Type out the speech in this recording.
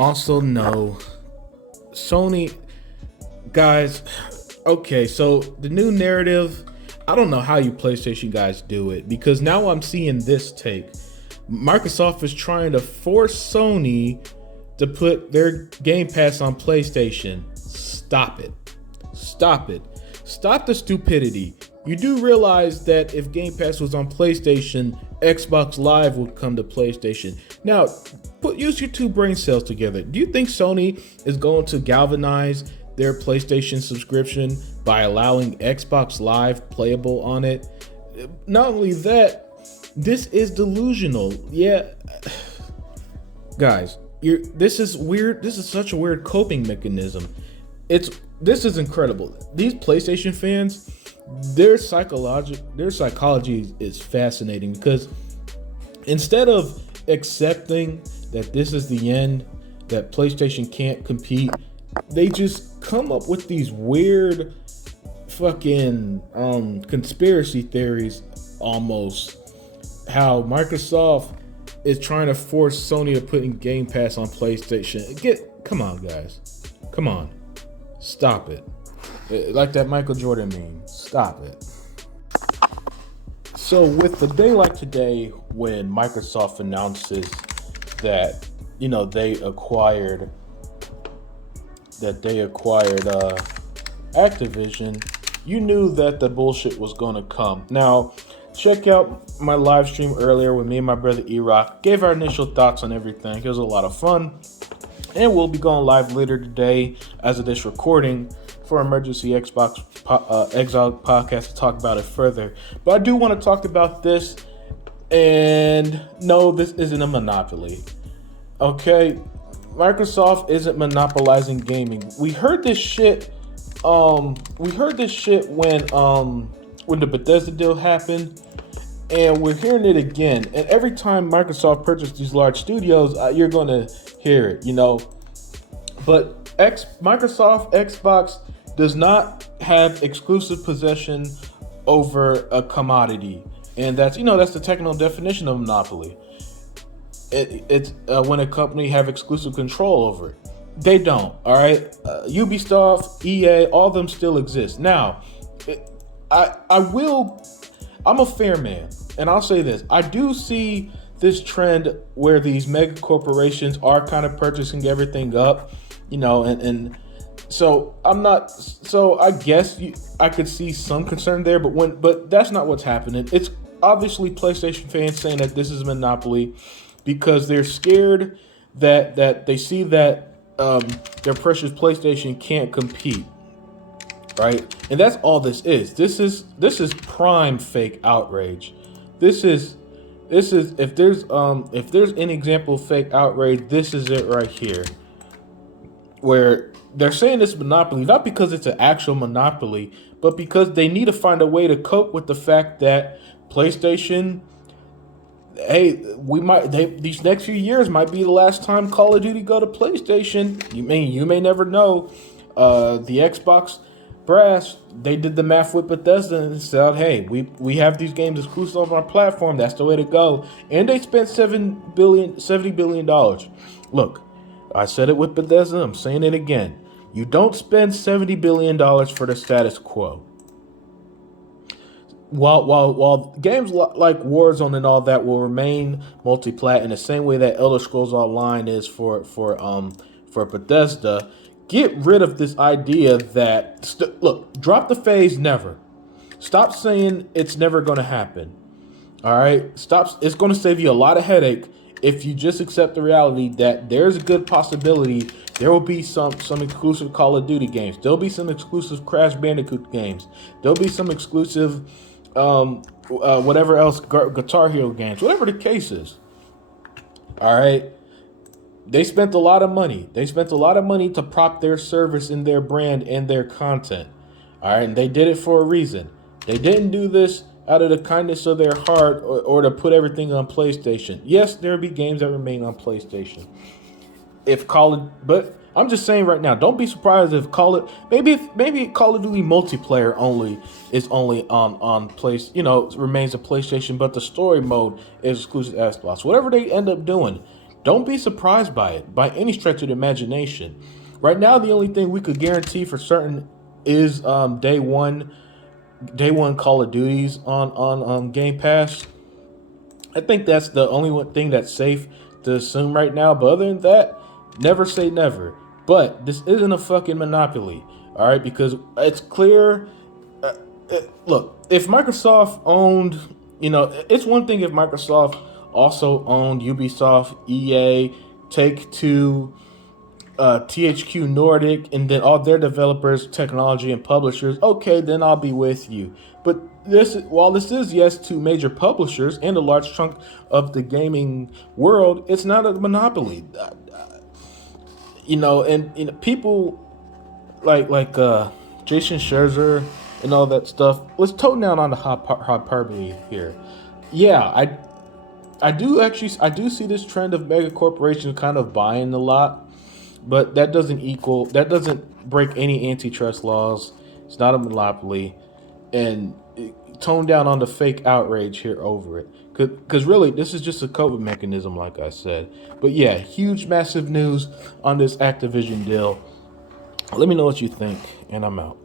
Also, no. Sony, guys, okay, so the new narrative, I don't know how you PlayStation guys do it because now I'm seeing this take. Microsoft is trying to force Sony to put their Game Pass on PlayStation. Stop it. Stop it. Stop the stupidity. You do realize that if Game Pass was on PlayStation, Xbox Live would come to PlayStation. Now, use your two brain cells together. Do you think Sony is going to galvanize their PlayStation subscription by allowing Xbox Live playable on it? Not only that, this is delusional. Yeah, guys, this is weird. This is such a weird coping mechanism. This is incredible. These PlayStation fans, their psychology is fascinating because instead of accepting that this is the end, that PlayStation can't compete, they just come up with these weird fucking conspiracy theories almost. How Microsoft is trying to force Sony to put in Game Pass on PlayStation. Come on, guys. Come on. Stop it. Like that Michael Jordan meme. Stop it. So with a day like today, when Microsoft announces that, they acquired Activision, you knew that the bullshit was going to come. Now, check out my live stream earlier with me and my brother E-Rock. Gave our initial thoughts on everything. It was a lot of fun. And we'll be going live later today as of this recording for Emergency Xbox Exile podcast to talk about it further. But I do want to talk about this. And no, this isn't a monopoly. Okay? Microsoft isn't monopolizing gaming. We heard this shit. When the Bethesda deal happened, and we're hearing it again. And every time Microsoft purchased these large studios, you're gonna hear it, But Microsoft Xbox does not have exclusive possession over a commodity, and that's the technical definition of monopoly. It's when a company have exclusive control over it. They don't. All right, Ubisoft, EA, all of them still exist. Now, I'm a fair man, and I'll say this: I do see this trend where these mega corporations are kind of purchasing everything up, and so I'm not. So I guess I could see some concern there, but that's not what's happening. It's obviously PlayStation fans saying that this is a monopoly because they're scared that they see that their precious PlayStation can't compete, right? And that's all this is. This is prime fake outrage. This is if there's an example of fake outrage, this is it right here. Where they're saying it's monopoly not because it's an actual monopoly, but because they need to find a way to cope with the fact that PlayStation, these next few years might be the last time Call of Duty go to PlayStation. You may never know. The Xbox brass, they did the math with Bethesda and said, hey, we have these games exclusive on our platform. That's the way to go. And they spent $70 billion. Look, I said it with Bethesda. I'm saying it again. You don't spend $70 billion for the status quo. While games like Warzone and all that will remain multi-plat in the same way that Elder Scrolls Online is for Bethesda, get rid of this idea that drop the phase never. Stop saying it's never going to happen. All right, stop. It's going to save you a lot of headache if you just accept the reality that there's a good possibility there will be some exclusive Call of Duty games. There'll be some exclusive Crash Bandicoot games. There'll be some exclusive whatever else, Guitar Hero games, whatever the case is. All right. They spent a lot of money. They spent a lot of money to prop their service and their brand and their content. All right. And they did it for a reason. They didn't do this out of the kindness of their heart or to put everything on PlayStation. Yes, there'll be games that remain on PlayStation. But I'm just saying right now, don't be surprised if maybe Call of Duty multiplayer is only on place, remains a PlayStation, but the story mode is exclusive to Xbox. Whatever they end up doing, Don't be surprised by it by any stretch of the imagination. Right now, the only thing we could guarantee for certain is day one Call of Duties on Game Pass. I think that's the only one thing that's safe to assume right now. But other than that, never say never. But this isn't a fucking monopoly, all right? Because it's clear. Look, if Microsoft owned, it's one thing if Microsoft also owned Ubisoft, EA, Take Two, THQ Nordic, and then all their developers, technology, and publishers. Okay, then I'll be with you. But while this is yes to major publishers and a large chunk of the gaming world, it's not a monopoly. And people Jason Scherzer and all that stuff. Let's tone down on the hyperbole here. Yeah, I do see this trend of mega corporations kind of buying a lot, but that doesn't break any antitrust laws. It's not a monopoly, and tone down on the fake outrage here over it. Because really, this is just a coping mechanism, like I said. But yeah, huge, massive news on this Activision deal. Let me know what you think, and I'm out.